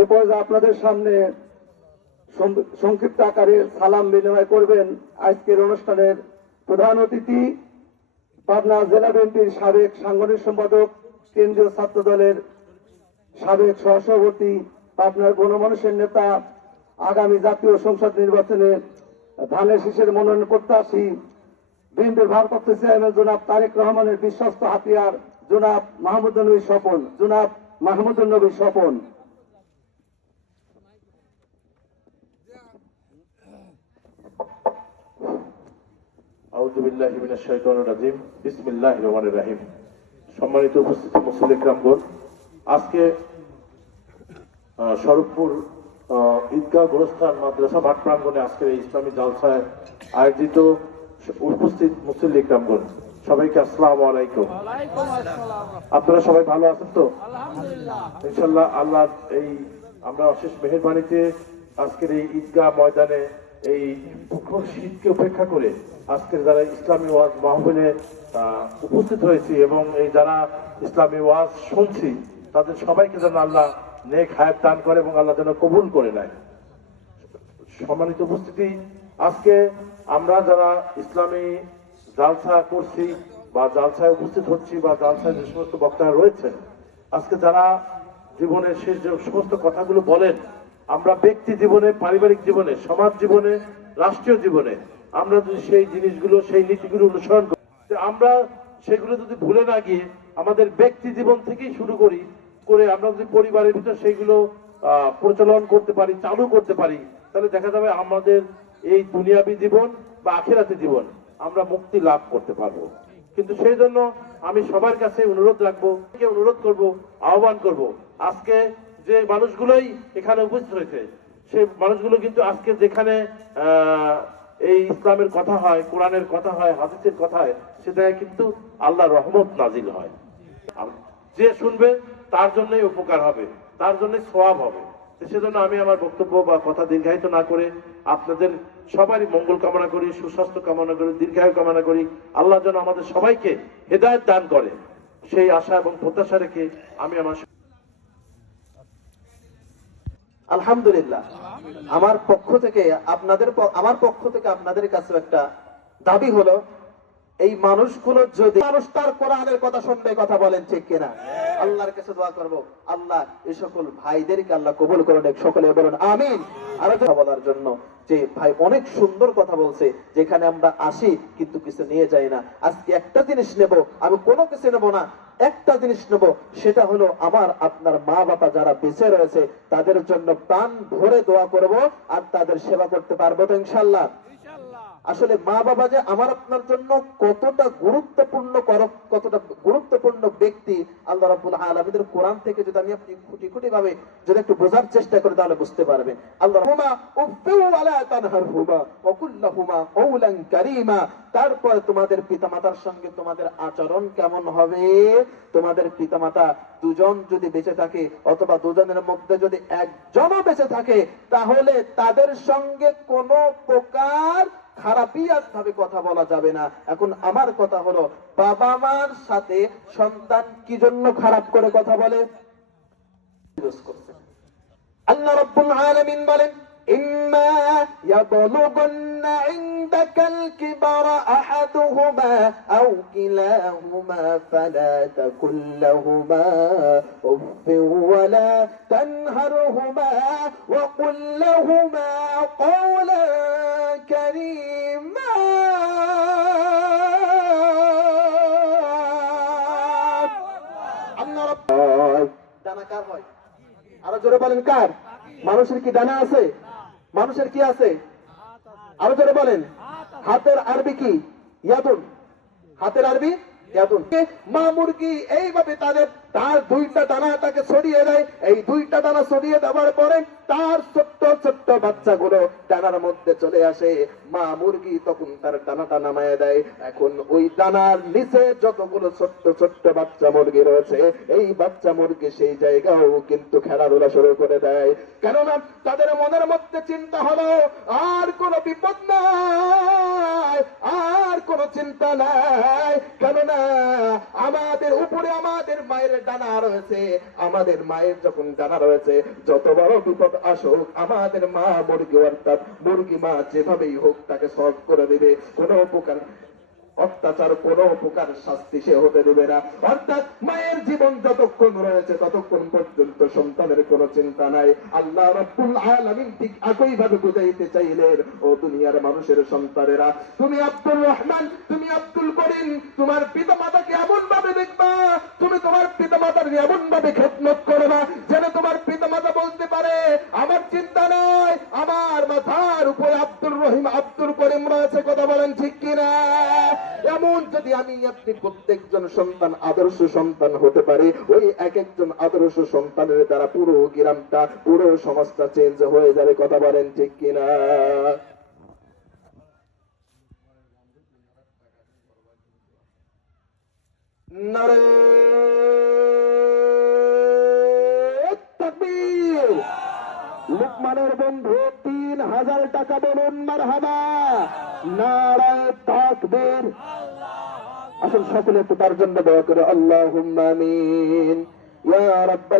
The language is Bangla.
এ পর্যায়ে আপনাদের সামনে সংক্ষিপ্ত আকারে সালাম বিনিময় করবেন আজকের অনুষ্ঠানের প্রধান অতিথি পাবনা জেলা বিএনপির সাবেক সাংগঠনিক সম্পাদক, কেন্দ্রীয় ছাত্র দলের সাবেক সহসভাপতি, পাবনার গণমানুষের নেতা, আগামী জাতীয় সংসদ নির্বাচনে ধানের শীষের মনোনয়ন প্রত্যাশী, বিএনপির ভারপ্রাপ্ত চেয়ারম্যান জনাব তারেক রহমানের বিশ্বস্ত হাতিয়ার জনাব মাহমুদুর নবী স্বপন। আউযু বিল্লাহি মিনাশ শাইতানির রাজিম। বিসমিল্লাহির রহমানির রহিম। সম্মানিত উপস্থিতি মুসল্লি কিরামগণ, আজকে শরৎপুর ঈদগাহ গোরস্থান মাদ্রাসা মাঠ প্রাঙ্গণে আজকের এই ইসলামী জালসায় আয়োজিত উপস্থিত মুসল্লি কিরামগণ, সবাইকে আসসালামু আলাইকুম। আপনারা সবাই ভালো আছেন তো? ইনশাআল্লাহ আল্লাহ এই আমরা অশেষ মেহেরবানিতে আজকের এই ঈদগাহ ময়দানে এই প্রখর শীতকে উপেক্ষা করে আজকের যারা ইসলামী ওয়াজ মাহফিলে উপস্থিত হয়েছি এবং এই যারা ইসলামী ওয়াজ শুনছি তাদের সবাইকে যেন আল্লাহ নেক হায়াত দান করে এবং আল্লাহ যেন কবুল করে নেয়। সম্মানিত উপস্থিতি, আজকে আমরা যারা ইসলামী জালসা করছি বা জালসায় উপস্থিত হচ্ছি বা জালসায় যে সমস্ত বক্তারা রয়েছেন, আজকে যারা জীবনের শেষ যে সমস্ত কথাগুলো বলেন, আমরা ব্যক্তি জীবনে, পারিবারিক জীবনে, সমাজ জীবনে, রাষ্ট্রীয় জীবনে আমরা যদি সেই জিনিসগুলো, সেই নীতিগুলো অনুসরণ করি, আমরা সেগুলো যদি ভুলে না গিয়ে আমাদের ব্যক্তি জীবন থেকেই শুরু করে আমরা যদি পরিবারের ভিতর সেইগুলো প্রচলন করতে পারি, চালু করতে পারি, তাহলে দেখা যাবে আমাদের এই দুনিয়াবী জীবন বা আখিরাতি জীবন আমরা মুক্তি লাভ করতে পারবো। কিন্তু সেই জন্য আমি সবার কাছে অনুরোধ রাখবো, আহ্বান করব, আজকে যে মানুষগুলোই এখানে উপস্থিত হয়েছে সেই মানুষগুলো কিন্তু আজকে যেখানে এই ইসলামের কথা হয়, কোরআনের কথা হয়, হাদিসের কথা হয়, সেটাই কিন্তু আল্লাহর রহমত নাজিল হয়। যে শুনবে তার জন্যই উপকার হবে, তার জন্যই সওয়াব হবে। সেজন্য আমি আমার বক্তব্য বা কথা দীর্ঘায়িত না করে আপনাদের সবারই মঙ্গল কামনা করি, সুস্বাস্থ্য কামনা করি, দীর্ঘায়ু কামনা করি। আল্লাহ যেন আমাদের সবাইকে হেদায়েত দান করে, সেই আশা এবং প্রত্যাশা রেখে আমি আমার আলহামদুলিল্লাহ, আমার পক্ষ থেকে আপনাদের কাছে একটা দাবি হলো, এই মানুষগুলো যদি মানুষ তার কোরআনের কথা শুনবে, কথা বলেন ঠিক কিনা? আল্লাহর কাছে দোয়া করব, আল্লাহ এই সকল ভাইদেরকে আল্লাহ কবুল করুন, সকলে বলুন আমিন। আর বলার জন্য যে ভাই অনেক সুন্দর কথা বলছে, যেখানে আমরা আসি কিন্তু কিছু নিয়ে যাই না। আজকে একটা জিনিস নেব, আমি কোনো কিছু নেব না, একটা জিনিস নেব, সেটা হলো আমার আপনার মা বাবা যারা বেঁচে রয়েছে তাদের জন্য প্রাণ ভরে দোয়া করব আর তাদের সেবা করতে পারবো তো ইনশাআল্লাহ। আসলে মা বাবা যে আমার আপনার জন্য কতটা গুরুত্বপূর্ণ ব্যক্তি, আল্লাহ রাব্বুল আলামিনের কোরআন থেকে যদি আমি আপনি খুঁটি খুঁটি ভাবে যদি একটু বোঝার চেষ্টা করি তাহলে বুঝতে পারবেন। আল্লাহ তারপরে তোমাদের পিতামাতার সঙ্গে তোমাদের আচরণ কেমন হবে? তোমাদের পিতামাতা দুজন যদি বেঁচে থাকে অথবা দুজনের মধ্যে যদি একজনও বেঁচে থাকে, তাহলে তাদের সঙ্গে কোনো প্রকার খারাপিয়াত ভাবে কথা বলা যাবে না। এখন আমার কথা হলো, বাবা মার সাথে সন্তান কি জন্য খারাপ করে কথা বলে? আল্লাহ রাব্বুল আলামিন বলেন, ইম্মা ইয়াবলুগান্না ইনদাকাল কিবারা আহাদুহুমা আও কিলাহুমা ফালা তাকুল লাহুমা উফফিন ওয়ালা তানহারহুমা ওয়া কুল লাহুমা কওলান কারীমা। আল্লাহ রাব্বুল ডানা কার হয়? আরো জোরে বলেন, কার? মানুষের কি ডানা আছে? মানুষের কি আছে? আরো জোরে বলেন। হাতের আরবি কি? ইয়াদুন। হাতের আরবি ইয়াদুন। মা মুরগি এইভাবে তার দুইটা দানাটাকে ছড়িয়ে দেয়, এই দুইটা দানা ছড়িয়ে দেওয়ার পরে তার ছোট্ট ছোট্ট বাচ্চাগুলো ডানার মধ্যে চলে আসে। মা মুরগি তখন তার ডানাটা নামায় দেয়। এখন ওই ডানার নিচে যতগুলো ছোট্ট ছোট্ট বাচ্চা মুরগি রয়েছে, এই বাচ্চা মুরগি সেই জায়গাও কিন্তু খেলাধুলা শুরু করে দেয়। কেননা তাদের মনের মধ্যে চিন্তা হলো আর কোনো বিপদ নাই, আর কোনো চিন্তা নাই। কেননা আমাদের উপরে আমাদের মায়ের ডানা রয়েছে, আমাদের মায়ের যখন ডানা রয়েছে, যত বড় বিপদ আসুক আমাদের মা মুরগি অর্থাৎ মুরগি মা যেভাবেই হোক তাকে সলভ করে দেবে, কোনো প্রকার অত্যাচার, কোন প্রকার শাস্তি সে হতে দেবে না। অর্থাৎ মায়ের জীবন যতক্ষণ রয়েছে ততক্ষণ পর্যন্ত সন্তানের কোনো চিন্তা নাই। আল্লাহ রাব্বুল আলামিন ঠিক একই ভাবে বুঝাইতে চাইলেন, ও দুনিয়ার মানুষের সন্তানেরা, তুমি আব্দুর রহমান, তুমি আব্দুল করিম, তোমার পিতা মাতাকে এমন ভাবে দেখবা, তুমি তোমার পিতা মাতার এমন ভাবে খেদমত করবা যেন তোমার পিতা মাতা বলতে পারে আমার চিন্তা নাই, আমার মাথার উপরে আব্দুর রহিম আব্দুল করিম রয়েছে। কথা বলেন ঠিক কিনা? এমন যদি আমি আপনি প্রত্যেকজন সন্তান আদর্শ সন্তান হতে পারে, ওই এক একজন আদর্শ সন্তানের দ্বারা পুরো গ্রামটা, পুরো সমাজটা চেঞ্জ হয়ে যাবে। কথা বলেন ঠিক কিনা? নারে তাকবীর! লুকমানের বন্ধু 3000 টাকা বলুন মারহাবা। নারায়ে তাকবীর! আসল সকলে একটু তার জন্য দোয়া করে, আল্লাহুম্মা আমিন ইয়া রাব্বাল